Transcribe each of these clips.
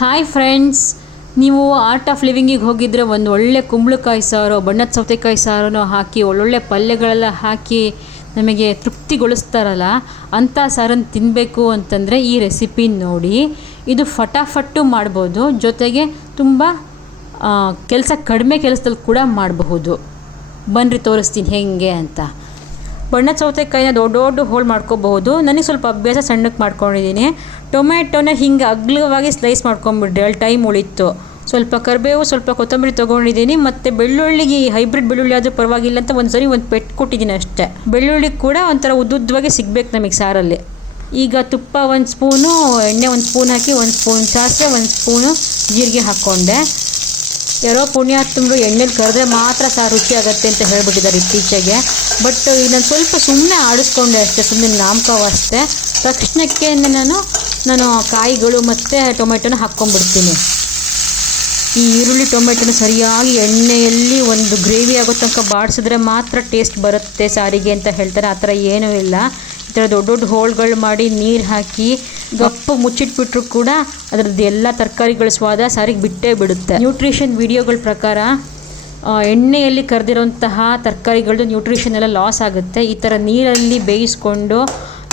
Hi friends ನೀವು art of ಲಿವಿಂಗಿಗೆ ಹೋಗಿದ್ರೆ ಒಂದು ಒಳ್ಳೆ ಕುಂಬಳಕಾಯಿ ಸಾರು, ಬಣ್ಣದ ಸೌತೆಕಾಯಿ ಸಾರನ್ನು ಹಾಕಿ, ಒಳ್ಳೊಳ್ಳೆ ಪಲ್ಯಗಳೆಲ್ಲ ಹಾಕಿ ನಮಗೆ ತೃಪ್ತಿಗೊಳಿಸ್ತಾರಲ್ಲ ಅಂಥ ಸಾರನ್ನು ತಿನ್ನಬೇಕು ಅಂತಂದರೆ ಈ ರೆಸಿಪಿ ನೋಡಿ. ಇದು ಫಟಾಫಟ್ಟು ಮಾಡ್ಬೋದು. ಜೊತೆಗೆ ತುಂಬ ಕೆಲಸ ಕಡಿಮೆ ಕೆಲಸದಲ್ಲಿ ಕೂಡ ಮಾಡಬಹುದು. ಬನ್ನಿರಿ ತೋರಿಸ್ತೀನಿ ಹೇಗೆ ಅಂತ. ಬಣ್ಣದ ಸೌತೆಕಾಯಿನ ದೊಡ್ಡ ದೊಡ್ಡ ಹೋಲ್ ಮಾಡ್ಕೋಬಹುದು. ನನಗೆ ಸ್ವಲ್ಪ ಅಭ್ಯಾಸ ಸಣ್ಣಕ್ಕೆ ಮಾಡ್ಕೊಂಡಿದ್ದೀನಿ ಟೊಮೆಟೊನ ಹಿಂಗೆ ಅಗ್ಲವಾಗಿ ಸ್ಲೈಸ್ ಮಾಡ್ಕೊಂಬಿಡ್ರಿ ಅಲ್ಲಿ ಟೈಮ್ ಉಳಿತು ಸ್ವಲ್ಪ ಕರಿಬೇವು, ಸ್ವಲ್ಪ ಕೊತ್ತಂಬರಿ ತೊಗೊಂಡಿದ್ದೀನಿ ಮತ್ತು ಬೆಳ್ಳುಳ್ಳಿಗೆ ಹೈಬ್ರಿಡ್ ಬೆಳ್ಳುಳ್ಳಿ ಆದರೂ ಪರವಾಗಿಲ್ಲ ಅಂತ ಒಂದು ಸರಿ ಒಂದು ಪೆಟ್ಟು ಕೊಟ್ಟಿದ್ದೀನಿ ಅಷ್ಟೇ. ಬೆಳ್ಳುಳ್ಳಿ ಕೂಡ ಒಂಥರ ಉದ್ದುದ್ದವಾಗಿ ಸಿಗ್ಬೇಕು ನಮಗೆ ಸಾರಲ್ಲಿ. ಈಗ ತುಪ್ಪ ಒಂದು ಸ್ಪೂನು, ಎಣ್ಣೆ ಒಂದು ಸ್ಪೂನ್ ಹಾಕಿ ಒಂದು ಸ್ಪೂನ್, ಸಾಸಿವೆ ಒಂದು ಸ್ಪೂನು, ಜೀರಿಗೆ ಹಾಕ್ಕೊಂಡೆ ಯಾರೋ ಪುಣ್ಯಾತ್ಮರು ಎಣ್ಣೆಲಿ ಕರೆದ್ರೆ ಮಾತ್ರ ಸಾರು ರುಚಿ ಆಗುತ್ತೆ ಅಂತ ಹೇಳ್ಬಿಟ್ಟಿದ್ದಾರೆ ಇತ್ತೀಚೆಗೆ. ಬಟ್ ನಾನು ಸ್ವಲ್ಪ ಸುಮ್ಮನೆ ಆಡಿಸ್ಕೊಂಡೆ ಅಷ್ಟೇ ಸುಮ್ಮನೆ ನಾಮಕವಷ್ಟೇ ತಕ್ಷಣಕ್ಕೆ ನಾನು ನಾನು ಕಾಯಿಗಳು ಮತ್ತು ಟೊಮೆಟೊನ ಹಾಕ್ಕೊಂಡ್ಬಿಡ್ತೀನಿ. ಈ ಈರುಳ್ಳಿ, ಟೊಮೆಟೊನ ಸರಿಯಾಗಿ ಎಣ್ಣೆಯಲ್ಲಿ ಒಂದು ಗ್ರೇವಿ ಆಗೋ ತನಕ ಬಾಡಿಸಿದ್ರೆ ಮಾತ್ರ ಟೇಸ್ಟ್ ಬರುತ್ತೆ ಸಾರಿಗೆ ಅಂತ ಹೇಳ್ತಾರೆ. ಆ ಥರ ಏನೂ ಇಲ್ಲ. ಈ ಥರ ದೊಡ್ಡ ದೊಡ್ಡ ಹೋಳ್ಗಳು ಮಾಡಿ ನೀರು ಹಾಕಿ ಗಪ್ಪು ಮುಚ್ಚಿಟ್ಬಿಟ್ರು ಕೂಡ ಅದರದ್ದು ಎಲ್ಲ ತರಕಾರಿಗಳ ಸ್ವಾದ ಸಾರಿಗೆ ಬಿಟ್ಟೇ ಬಿಡುತ್ತೆ. ನ್ಯೂಟ್ರಿಷನ್ ವಿಡಿಯೋಗಳ ಪ್ರಕಾರ ಎಣ್ಣೆಯಲ್ಲಿ ಕರೆದಿರೋಂತಹ ತರಕಾರಿಗಳದ್ದು ನ್ಯೂಟ್ರಿಷನ್ ಎಲ್ಲ ಲಾಸ್ ಆಗುತ್ತೆ. ಈ ಥರ ನೀರಲ್ಲಿ ಬೇಯಿಸ್ಕೊಂಡು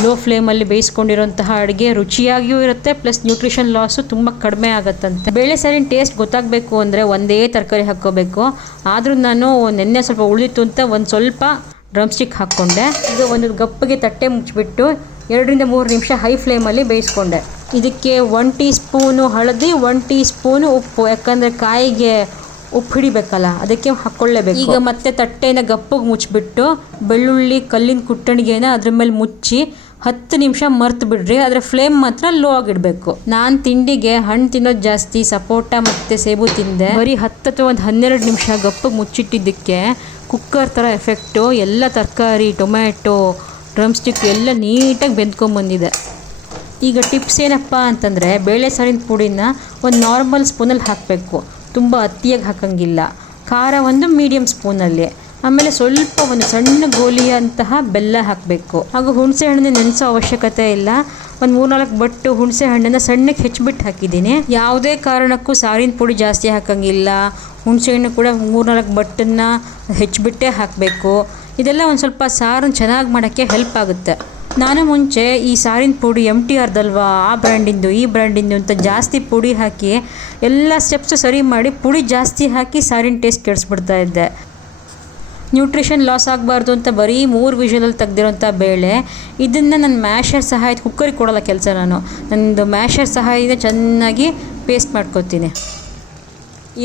ಲೋ ಫ್ಲೇಮಲ್ಲಿ ಬೇಯಿಸ್ಕೊಂಡಿರುವಂತಹ ಅಡುಗೆ ರುಚಿಯಾಗಿಯೂ ಇರುತ್ತೆ ಪ್ಲಸ್ ನ್ಯೂಟ್ರಿಷನ್ ಲಾಸು ತುಂಬ ಕಡಿಮೆ ಆಗುತ್ತಂತೆ. ಬೇಳೆ ಸಾರಿನ ಟೇಸ್ಟ್ ಗೊತ್ತಾಗಬೇಕು ಅಂದರೆ ಒಂದೇ ತರಕಾರಿ ಹಾಕ್ಕೋಬೇಕು. ಆದರೂ ನಾನು ನೆನ್ನೆ ಸ್ವಲ್ಪ ಉಳಿದಿತ್ತು ಅಂತ ಒಂದು ಸ್ವಲ್ಪ ಡ್ರಮ್ ಸ್ಟಿಕ್ ಹಾಕ್ಕೊಂಡೆ. ಇದು ಒಂದು ಗಪ್ಪಿಗೆ ತಟ್ಟೆ ಮುಚ್ಚಿಬಿಟ್ಟು ಎರಡರಿಂದ ಮೂರು ನಿಮಿಷ ಹೈ ಫ್ಲೇಮಲ್ಲಿ ಬೇಯಿಸ್ಕೊಂಡೆ. ಇದಕ್ಕೆ ಒನ್ ಟೀ ಸ್ಪೂನು ಹಳದಿ ಒನ್ ಟೀ ಸ್ಪೂನು ಉಪ್ಪು. ಯಾಕಂದರೆ ಕಾಯಿಗೆ ಉಪ್ಪು ಹಿಡಿಬೇಕಲ್ಲ ಅದಕ್ಕೆ ಹಾಕ್ಕೊಳ್ಳೇಬೇಕು. ಈಗ ಮತ್ತೆ ತಟ್ಟೆನ ಗಪ್ಪಗೆ ಮುಚ್ಚಿಬಿಟ್ಟು ಬೆಳ್ಳುಳ್ಳಿ ಕಲ್ಲಿನ ಕುಟ್ಟಣಿಗೆನ ಅದ್ರ ಮೇಲೆ ಮುಚ್ಚಿ ಹತ್ತು ನಿಮಿಷ ಮರ್ತು ಬಿಡ್ರಿ ಅದರ ಫ್ಲೇಮ್ ಮಾತ್ರ ಲೋ ಆಗಿಡಬೇಕು. ನಾನು ತಿಂಡಿಗೆ ಹಣ್ಣು ತಿನ್ನೋದು ಜಾಸ್ತಿ ಸಪೋಟ ಮತ್ತು ಸೇಬು ತಿಂದೆ. ಬರೀ ಹತ್ತು ಅಥವಾ ಒಂದು ಹನ್ನೆರಡು ನಿಮಿಷ ಗಪ್ಪಗೆ ಮುಚ್ಚಿಟ್ಟಿದ್ದಕ್ಕೆ ಕುಕ್ಕರ್ ಥರ ಎಫೆಕ್ಟು ಎಲ್ಲ ತರಕಾರಿ ಟೊಮ್ಯಾಟೊ ಡ್ರಮ್ ಸ್ಟಿಕ್ ಎಲ್ಲ ನೀಟಾಗಿ ಬೆಂದ್ಕೊಂಬಂದಿದೆ. ಈಗ ಟಿಪ್ಸ್ ಏನಪ್ಪ ಅಂತಂದರೆ ಬೇಳೆ ಸಾರಿನ ಪುಡಿನ ಒಂದು ನಾರ್ಮಲ್ ಸ್ಪೂನಲ್ಲಿ ಹಾಕಬೇಕು. ತುಂಬ ಅತಿಯಾಗಿ ಹಾಕೋಂಗಿಲ್ಲ. ಖಾರ ಒಂದು ಮೀಡಿಯಮ್ ಸ್ಪೂನಲ್ಲಿ ಆಮೇಲೆ ಸ್ವಲ್ಪ ಒಂದು ಸಣ್ಣ ಗೋಲಿಯಂತಹ ಬೆಲ್ಲ ಹಾಕಬೇಕು. ಹಾಗೂ ಹುಣಸೆ ಹಣ್ಣನ್ನ ನೆನೆಸೋ ಅವಶ್ಯಕತೆ ಇಲ್ಲ. ಒಂದು ಮೂರ್ನಾಲ್ಕು ಬಟ್ಟು ಹುಣಸೆ ಹಣ್ಣನ್ನು ಸಣ್ಣಕ್ಕೆ ಹೆಚ್ಚಿಬಿಟ್ಟು ಹಾಕಿದ್ದೀನಿ. ಯಾವುದೇ ಕಾರಣಕ್ಕೂ ಸಾರಿನ ಪುಡಿ ಜಾಸ್ತಿ ಹಾಕೋಂಗಿಲ್ಲ. ಹುಣಸೆ ಹಣ್ಣು ಕೂಡ ಮೂರ್ನಾಲ್ಕು ಬಟ್ಟನ್ನು ಹೆಚ್ಚಿಬಿಟ್ಟೇ ಹಾಕಬೇಕು. ಇದೆಲ್ಲ ಒಂದು ಸ್ವಲ್ಪ ಸಾರನ್ನು ಚೆನ್ನಾಗಿ ಮಾಡೋಕ್ಕೆ ಹೆಲ್ಪ್ ಆಗುತ್ತೆ. ನಾನು ಮುಂಚೆ ಈ ಸಾರಿನ ಪುಡಿ ಎಂ ಟಿ ಆರ್ದಲ್ವಾ ಆ ಬ್ರ್ಯಾಂಡಿಂದು ಈ ಬ್ರ್ಯಾಂಡಿಂದು ಅಂತ ಜಾಸ್ತಿ ಪುಡಿ ಹಾಕಿ, ಎಲ್ಲ ಸ್ಟೆಪ್ಸು ಸರಿ ಮಾಡಿ ಪುಡಿ ಜಾಸ್ತಿ ಹಾಕಿ ಸಾರಿನ ಟೇಸ್ಟ್ ಕೆಡಿಸ್ಬಿಡ್ತಾ ಇದ್ದೆ. ನ್ಯೂಟ್ರಿಷನ್ ಲಾಸ್ ಆಗಬಾರ್ದು ಅಂತ ಬರೀ ಮೂರು ವಿಷಯದಲ್ಲಿ ತೆಗ್ದಿರೋಂಥ ಬೇಳೆ. ಇದನ್ನು ನನ್ನ ಮ್ಯಾಶರ್ ಸಹಾಯ ಕುಕ್ಕರಿಗೆ ಕೊಡೋಲ್ಲ ಕೆಲಸ ನಾನು. ನನ್ನದು ಮ್ಯಾಶರ್ ಸಹಾಯದಿಂದ ಚೆನ್ನಾಗಿ ಪೇಸ್ಟ್ ಮಾಡ್ಕೊತೀನಿ.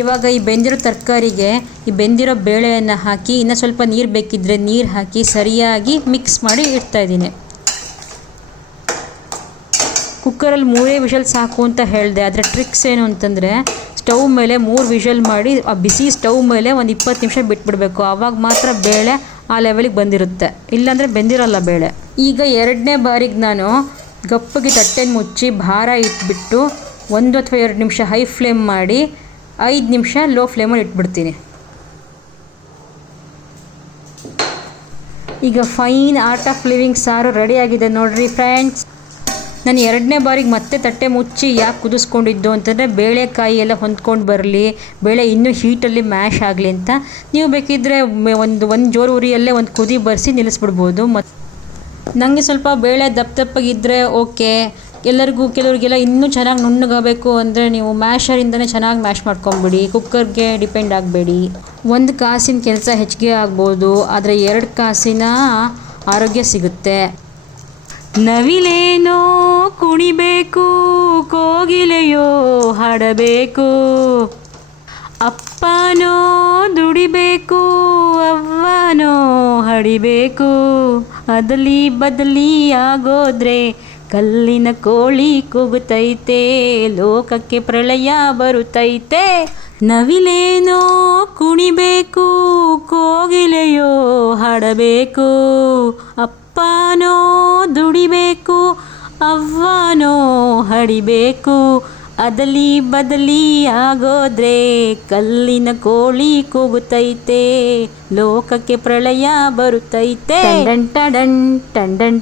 ಇವಾಗ ಈ ಬೆಂದಿರೋ ತರಕಾರಿಗೆ ಈ ಬೆಂದಿರೋ ಬೇಳೆಯನ್ನು ಹಾಕಿ, ಇನ್ನೂ ಸ್ವಲ್ಪ ನೀರು ಬೇಕಿದ್ದರೆ ನೀರು ಹಾಕಿ, ಸರಿಯಾಗಿ ಮಿಕ್ಸ್ ಮಾಡಿ ಇಡ್ತಾ ಇದ್ದೀನಿ. ಕುಕ್ಕರಲ್ಲಿ ಮೂರೇ ವಿಷಲ್ ಸಾಕು ಅಂತ ಹೇಳಿದೆ. ಅದರ ಟ್ರಿಕ್ಸ್ ಏನು ಅಂತಂದರೆ ಸ್ಟವ್ ಮೇಲೆ ಮೂರು ವಿಷಲ್ ಮಾಡಿ, ಆ ಬಿಸಿ ಸ್ಟವ್ ಮೇಲೆ ಒಂದು ಇಪ್ಪತ್ತು ನಿಮಿಷ ಬಿಟ್ಬಿಡಬೇಕು. ಆವಾಗ ಮಾತ್ರ ಬೇಳೆ ಆ ಲೆವೆಲಿಗೆ ಬಂದಿರುತ್ತೆ. ಇಲ್ಲಾಂದರೆ ಬೆಂದಿರೋಲ್ಲ ಬೇಳೆ. ಈಗ ಎರಡನೇ ಬಾರಿಗೆ ನಾನು ಗಪ್ಪಗೆ ತಟ್ಟೆನ ಮುಚ್ಚಿ ಭಾರ ಇಟ್ಬಿಟ್ಟು ಒಂದು ಅಥವಾ ಎರಡು ನಿಮಿಷ ಹೈ ಫ್ಲೇಮ್ ಮಾಡಿ ಐದು ನಿಮಿಷ ಲೋ ಫ್ಲೇಮಲ್ಲಿ ಇಟ್ಬಿಡ್ತೀನಿ. ಈಗ ಫೈನ್ ಆರ್ಟ್ ಆಫ್ ಲಿವಿಂಗ್ ಸಾರು ರೆಡಿ ಆಗಿದೆ ನೋಡ್ರಿ ಫ್ರೆಂಡ್ಸ್ ನಾನು ಎರಡನೇ ಬಾರಿಗೆ ಮತ್ತೆ ತಟ್ಟೆ ಮುಚ್ಚಿ ಯಾಕೆ ಕುದಿಸ್ಕೊಂಡಿದ್ದು ಅಂತಂದರೆ ಬೇಳೆಕಾಯಿ ಎಲ್ಲ ಹೊಂದ್ಕೊಂಡು ಬರಲಿ, ಬೇಳೆ ಇನ್ನೂ ಹೀಟಲ್ಲಿ ಮ್ಯಾಶ್ ಆಗಲಿ ಅಂತ. ನೀವು ಬೇಕಿದ್ದರೆ ಒಂದು ಒಂದು ಜೋರು ಉರಿಯಲ್ಲೇ ಒಂದು ಕುದಿ ಬರೆಸಿ ನಿಲ್ಲಿಸ್ಬಿಡ್ಬೋದು. ಮತ್ತು ನನಗೆ ಸ್ವಲ್ಪ ಬೇಳೆ ದಪ್ಪ ದಪ್ಪಗಿದ್ದರೆ ಓಕೆ ಎಲ್ಲರಿಗೂ ಕೆಲವರಿಗೆಲ್ಲ ಇನ್ನೂ ಚೆನ್ನಾಗಿ ನುಣ್ಣಗಾಗಬೇಕು ಅಂದರೆ ನೀವು ಮ್ಯಾಶರಿಂದನೇ ಚೆನ್ನಾಗಿ ಮ್ಯಾಶ್ ಮಾಡ್ಕೊಂಬಿಡಿ. ಕುಕ್ಕರ್ಗೆ ಡಿಪೆಂಡ್ ಆಗಬೇಡಿ. ಒಂದು ಕಾಸಿನ ಕೆಲಸ ಹೆಚ್ಚಿಗೆ ಆಗ್ಬೋದು, ಆದರೆ ಎರಡು ಕಾಸಿನ ಆರೋಗ್ಯ ಸಿಗುತ್ತೆ. ನವಿಲೇನೋ ಕುಣಿಬೇಕು, ಕೋಗಿಲೆಯೋ ಹಾಡಬೇಕು. ಅಪ್ಪನೋ ದುಡಿಬೇಕು, ಅವ್ವನೋ ಹಡಿಬೇಕು. ಅದಲಿ ಬದಲಿ ಆಗೋದ್ರೆ ಕಲ್ಲಿನ ಕೋಳಿ ಕೂಗುತ್ತೈತೆ ಲೋಕಕ್ಕೆ ಪ್ರಳಯ ಬರುತ್ತೈತೆ ನವಿಲೇನೋ ಕುಣಿಬೇಕು, ಕೋಗಿಲೆಯೋ ಹಾಡಬೇಕು. ಅಪ್ಪನೋ ದುಡಿಬೇಕು, ಅವ್ವನೋ ಹಡಿಬೇಕು. ಅದಲಿ ಬದಲಿ ಆಗೋದ್ರೆ ಕಲ್ಲಿನ ಕೋಳಿ ಕೂಗುತ್ತೈತೆ, ಲೋಕಕ್ಕೆ ಪ್ರಳಯ ಬರುತ್ತೈತೆ. ಡಂಟ ಡಂಟ ಟಂಡನ್